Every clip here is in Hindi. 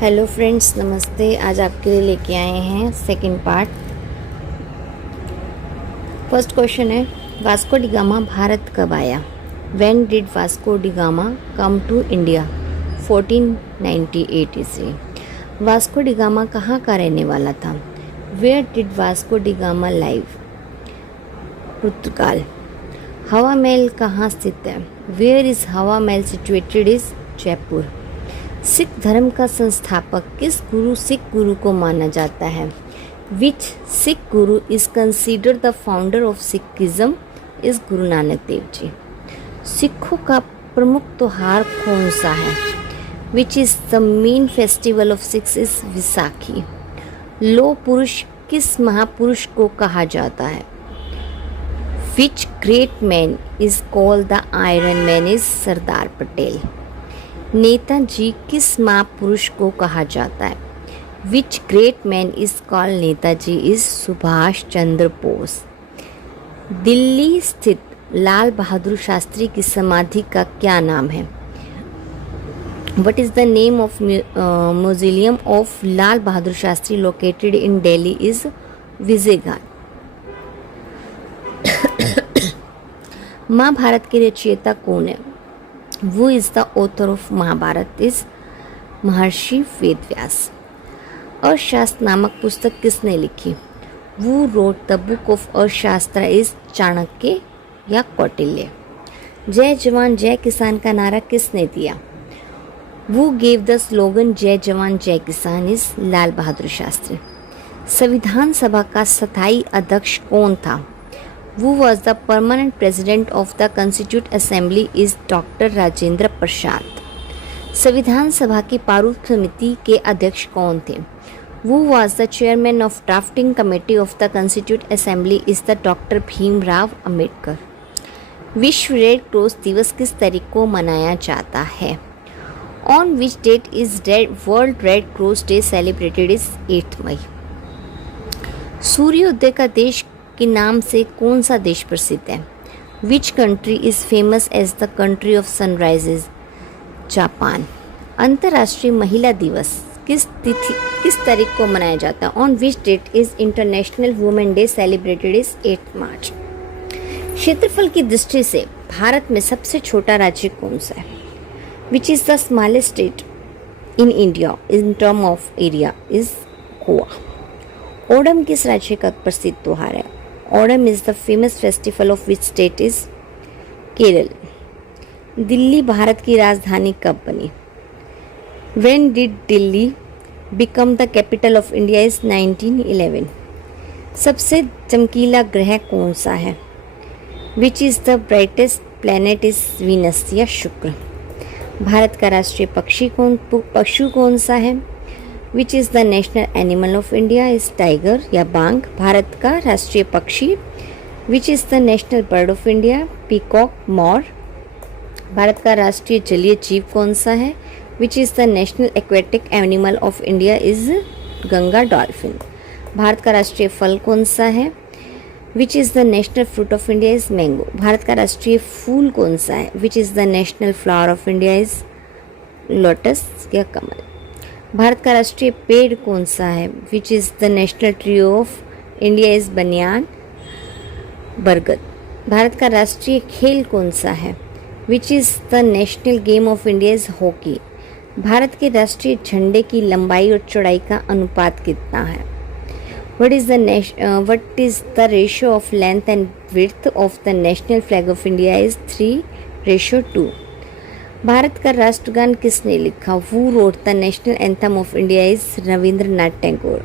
हेलो फ्रेंड्स, नमस्ते। आज आपके लिए लेके आए हैं सेकंड पार्ट। फर्स्ट क्वेश्चन है, वास्को डी गामा भारत कब आया? When did Vasco da Gama come to India? 1498 ईस्वी। वास्को डी गामा कहाँ का रहने वाला था? Where did Vasco da Gama live? पुर्तगाल। हवा महल कहाँ स्थित है? वेयर इज़ हवा महल सिचुएटेड? इज़ जयपुर। सिख धर्म का संस्थापक किस सिख गुरु को माना जाता है? विच सिख गुरु is considered the founder of Sikhism? इस गुरु नानक देव जी। सिखों का प्रमुख त्योहार कौन सा है? Which is the main festival of Sikhs? Is Vaisakhi. लो पुरुष किस महापुरुष को कहा जाता है? Which great man is called the iron man? Is Sardar Patel. Netaji किस महापुरुष को कहा जाता है? Which great man is called Netaji? Is Subhash Chandra Bose. Delhi स्थित लाल बहादुर शास्त्री की समाधि का क्या नाम है? What is the name of museum of Lal Bahadur Shastri located in Delhi? Is Vijayghat. Mahabharata के रचयिता कौन है? Who is the author of Mahabharata? Is Maharshi Vedvyas. Arthashastra नामक पुस्तक किसने लिखी? Who wrote the book of Arthashastra? Is Chanakya या कौटिल्य। जय जवान जय किसान का नारा किसने दिया? वो गेव द स्लोगन जय जवान जय किसान? इज लाल बहादुर शास्त्री। संविधान सभा का स्थायी अध्यक्ष कौन था? Who was the permanent president of the Constituent Assembly? is doctor Rajendra Prasad. संविधान सभा की प्रारूप समिति के अध्यक्ष कौन थे? Who was the chairman of drafting committee of the Constituent Assembly? is the doctor Bhimrao Ambedkar. विश्व रेड क्रॉस दिवस किस तारीख को मनाया जाता है? On which date is World Red Cross Day celebrated? is 8 मई। सूर्योदय का देश के नाम से कौन सा देश प्रसिद्ध है? Which country is famous as the country of sunrises? Japan. अंतर्राष्ट्रीय महिला दिवस किस तारीख को मनाया जाता है? On which date is international women day celebrated? Is 8 March. क्षेत्रफल की दृष्टि से भारत में सबसे छोटा राज्य कौन सा है? Which is the smallest state in India in term of area? Is Goa. Onam किस राज्य का प्रसिद्ध त्योहार है? Onam is the famous festival of which state? Is Kerala. Delhi Bharat की राजधानी कब बनी? When did Delhi become the capital of India? Is 1911। सबसे चमकीला ग्रह कौन सा है? Which is the brightest planet? Is Venus या शुक्र। भारत का राष्ट्रीय पशु कौन सा है? Which is the national animal of India? Is tiger या बांग। भारत का राष्ट्रीय पक्षी। Which is the national bird of India? Peacock, मोर। भारत का राष्ट्रीय जलीय जीव कौन सा है? Which is the national aquatic animal of India? Is Ganga, dolphin. भारत का राष्ट्रीय फल कौन सा है? Which is the national fruit of India? Is mango. भारत का राष्ट्रीय फूल कौन सा है? Which is the national flower of India? Is lotus या कमल। भारत का राष्ट्रीय पेड़ कौन सा है? Which is the national tree of India? Is बनियान, बरगद। भारत का राष्ट्रीय खेल कौन सा है? Which is the national game of India? Is hockey. Bharat के राष्ट्रीय झंडे की लंबाई और चौड़ाई का अनुपात कितना है? What is the ratio of length and width of the national flag of India? Is 3:2। Bharat का राष्ट्रगान किसने लिखा? हू wrote the national anthem of India? Is Rabindranath Tagore.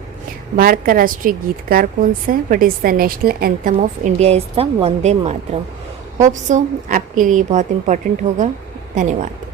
Bharat का राष्ट्रीय गीतकार कौन सा है? What is the national anthem of India? Is the Vande Mataram. Hope so आपके लिए बहुत इम्पोर्टेंट होगा। धन्यवाद।